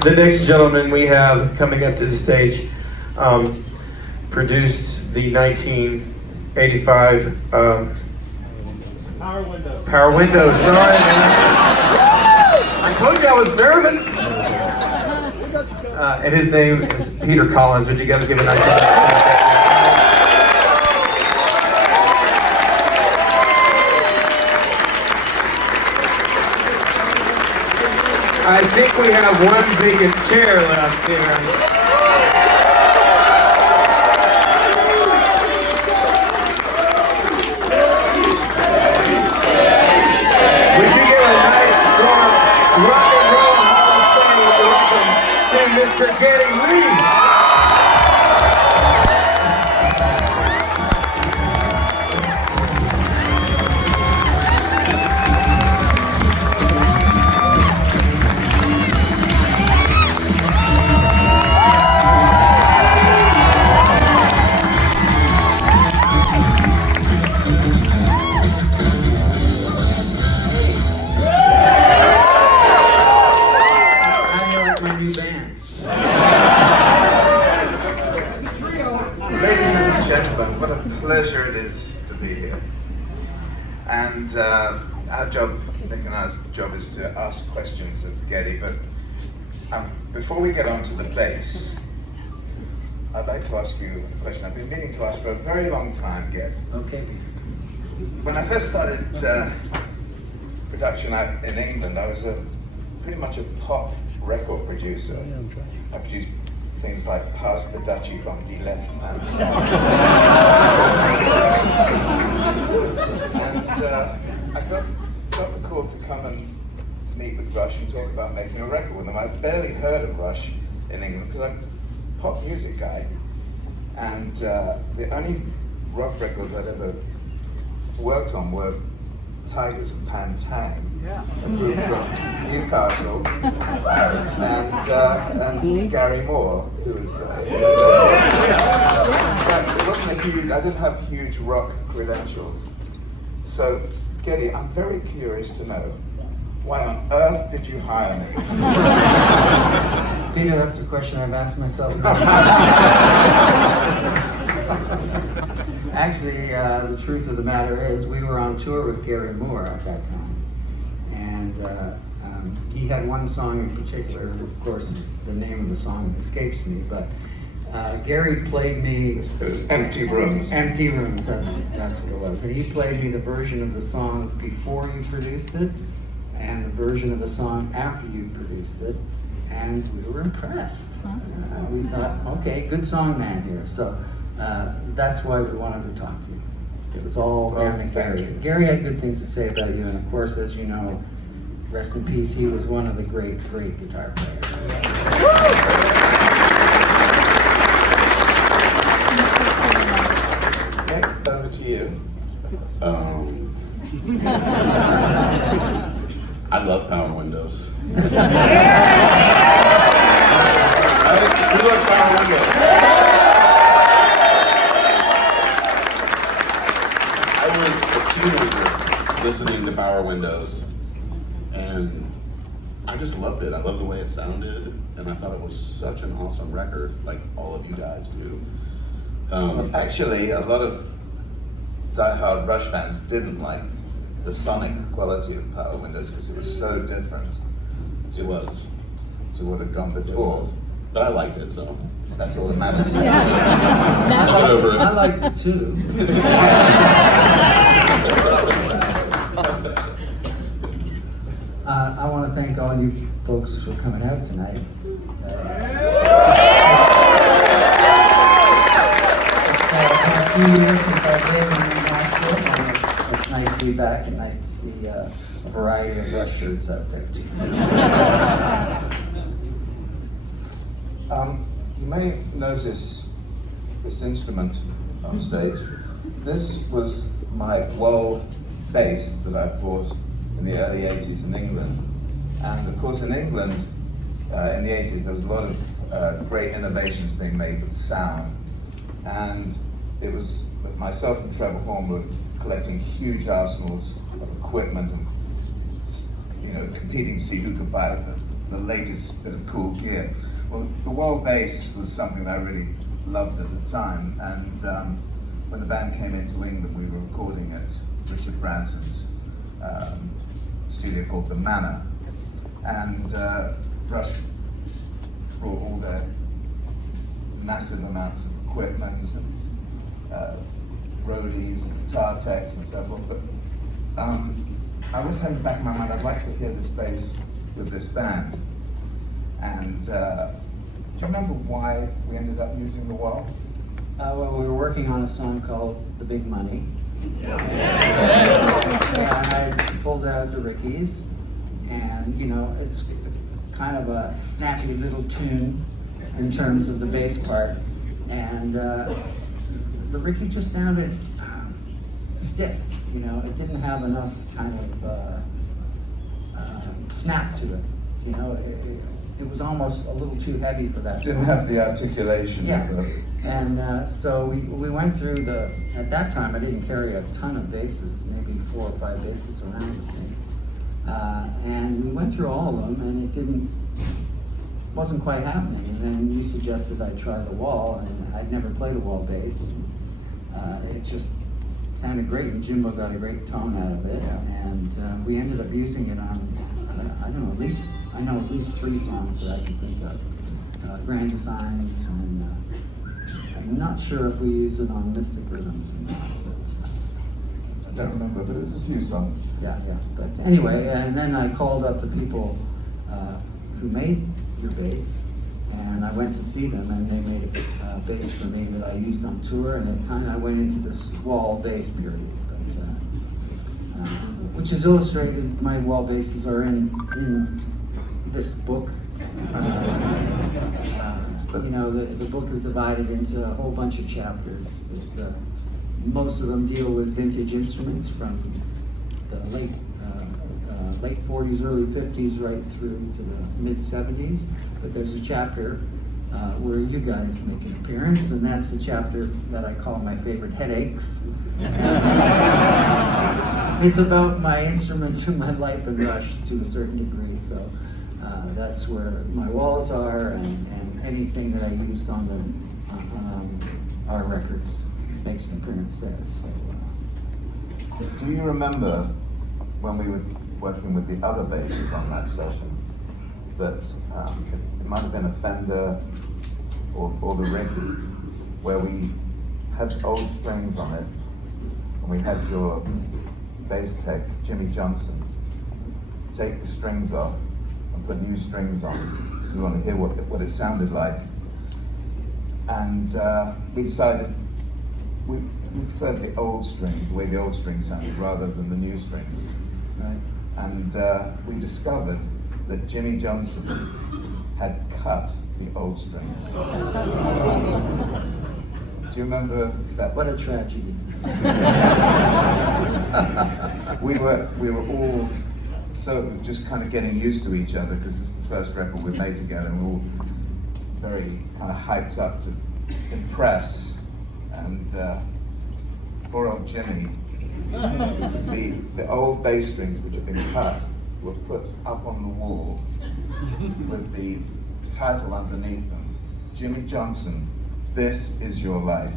The next gentleman we have coming up to the stage produced the 1985 Power Windows. Sorry, man. I told you I was nervous. And his name is Peter Collins. Would you guys give a nice round? I think we have one vacant chair left here. Would you give a nice warm rock and roll hall of fame welcome to Mr. Geddy Lee? What a pleasure it is to be here. And our job, Nick and I's job, is to ask questions of Geddy, but before we get on to the bass, I'd like to ask you a question I've been meaning to ask for a very long time, Ged. Okay. When I first started production out in England, I was pretty much a pop record producer. I produced things like Pass the Duchy from D Left Man Song. And I got the call to come and meet with Rush and talk about making a record with them. I'd barely heard of Rush in England because I'm a pop music guy. And the only rock records I'd ever worked on were Tigers and Pantang, a group from Newcastle, and Gary Moore, who was it wasn't a huge, I didn't have huge rock credentials. So, Geddy, I'm very curious to know, why on earth did you hire me? Peter, that's a question I've asked myself. Actually, the truth of the matter is we were on tour with Gary Moore at that time. And he had one song in particular, and of course the name of the song escapes me, but Gary played me... It was Empty Rooms. Empty Rooms, that's what it was. And he played me the version of the song before you produced it, and the version of the song after you produced it, and we were impressed. We thought, okay, good song man here. So that's why we wanted to talk to you. It was all down to Gary. Gary had good things to say about you, and of course, as you know, rest in peace, he was one of the great, great guitar players. Nick, over to you. I love Power Windows. We love Power Windows. I was a teenager listening to Power Windows, and I just loved it. I loved the way it sounded, and I thought it was such an awesome record, like all of you guys do. Actually, a lot of die-hard Rush fans didn't like the sonic quality of Power Windows because it was so different It was. to what had gone before. But I liked it, so. That's all that matters. I liked it too. I want to thank all you folks for coming out tonight. It's been a few years since I've been in Nashville, and it's nice to be back and nice to see a variety of Rush shirts out there too. You may notice this instrument on stage. This was my wall bass that I bought in the early 80s in England. And of course in England, in the 80s, there was a lot of great innovations being made with sound. And it was myself and Trevor Horn were collecting huge arsenals of equipment and competing to see who could buy the the latest bit of cool gear. Well, the wall bass was something that I really loved at the time, and when the band came into England, we were recording at Richard Branson's studio called The Manor, and Rush brought all their massive amounts of equipment and roadies and guitar techs and so forth, but I always had in the back of my mind, I'd like to hear this bass with this band. And do you remember why we ended up using the wall? Well, we were working on a song called The Big Money. And I pulled out the Rickies, and you know, it's kind of a snappy little tune in terms of the bass part, and the Ricky just sounded stiff. You know, it didn't have enough kind of snap to it. You know, it was almost a little too heavy for that. Didn't have the articulation. Yeah. Of it. And so we went through at that time I didn't carry a ton of basses, maybe 4 or 5 basses around with me. And we went through all of them, and it wasn't quite happening. And then you suggested I try the wall, and I'd never played a wall bass. It just sounded great, and Jimbo got a great tone out of it. Yeah. And we ended up using it on, I don't know, at least 3 songs that I can think of. Grand Designs, and I'm not sure if we use it on Mystic Rhythms or not. I don't remember, but it was a few songs. Yeah. But anyway, and then I called up the people who made your bass, and I went to see them, and they made a bass for me that I used on tour, and it kind of went into this wall bass period. But which is illustrated. My wall basses are in this book. You know, the book is divided into a whole bunch of chapters. Most of them deal with vintage instruments from the late 40s, early 50s, right through to the mid 70s. But there's a chapter where you guys make an appearance, and that's a chapter that I call my favorite headaches. It's about my instruments in my life and Rush to a certain degree. So that's where my walls are, and anything that I used on our records makes an appearance there. So, Do you remember when we were working with the other basses on that session that it might have been a Fender or the Ricky, where we had old strings on it, and we had your bass tech, Jimmy Johnson, take the strings off and put new strings on, so we want to hear what it sounded like. And we decided we preferred the old strings, the way the old strings sounded, rather than the new strings. Right? And we discovered that Jimmy Johnson had cut the old strings. Do you remember that? what a tragedy. We were all so just kind of getting used to each other, because it's the first record we made together, and we're all very kind of hyped up to impress. And poor old Jimmy, the old bass strings which had been cut were put up on the wall with the title underneath them, Jimmy Johnson, This Is Your Life.